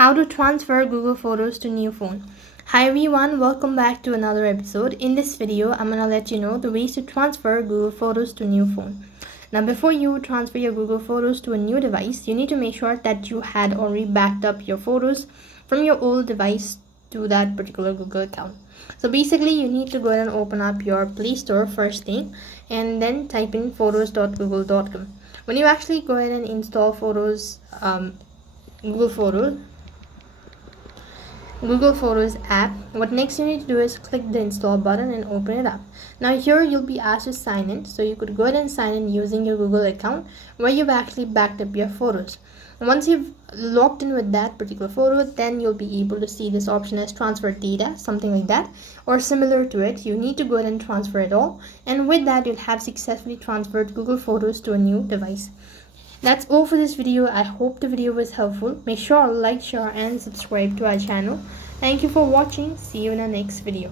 How to transfer Google Photos to new phone. Hi everyone, welcome back to another episode. In this video, I'm gonna let you know the ways to transfer Google Photos to new phone. Now before you transfer your Google Photos to a new device, you need to make sure that you had already backed up your photos from your old device to that particular Google account. So basically you need to go ahead and open up your Play Store first thing and then type in photos.google.com. When you actually go ahead and install Google Photos app, what next you need to do is click the install button and open it up. Now here you'll be asked to sign in, so you could go ahead and sign in using your Google account where you've actually backed up your photos. Once you've logged in with that particular photo, then you'll be able to see this option as transfer data, something like that, or similar to it. You need to go ahead and transfer it all, and with that you'll have successfully transferred Google Photos to a new device. That's all for this video. I hope the video was helpful. Make sure to like, share and subscribe to our channel. Thank you for watching. See you in the next video.